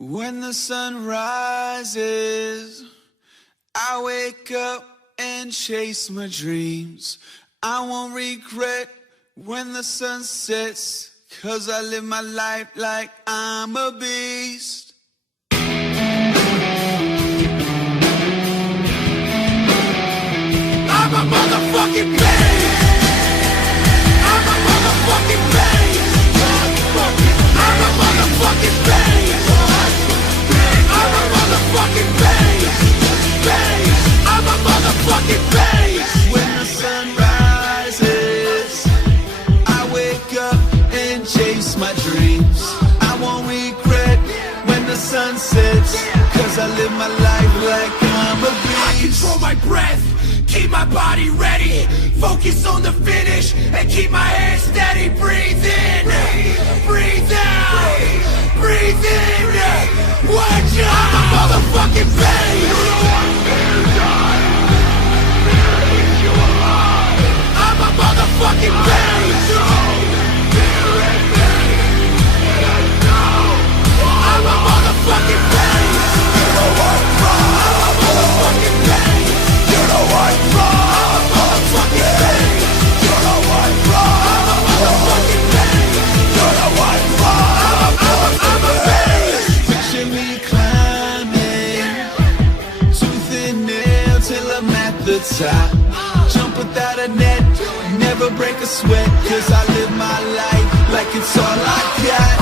When the sun rises, I wake up and chase my dreams. I won't regret when the sun sets, 'cause I live my life like I'm a beast. I'm a motherfucking beast. I'm a motherfucking beast. I'm a motherfucking beast. I'm a motherfucking beast. I'm a motherfucking beast. When the sun rises, I wake up and chase my dreams. I won't regret when the sun sets, 'cause I live my life like I'm a beast. I control my breath, keep my body ready, focus on the finish, and keep my head steady. Breathe in, breathe out, breathe in. Watch out! I'm a motherfucking beast. I'm a motherfucking beast. I'm a motherfucking beast. You know what's wrong? I'm a motherfucking beast. You know what's wrong? I'm a motherfucking beast. You know what's wrong? I'm a motherfucking beast. You know what's wrong? I'm a beast. Picture me climbing tooth and nail till I'm at the top. Jump without a net, never break a sweat, 'cause I live my life like it's all I got.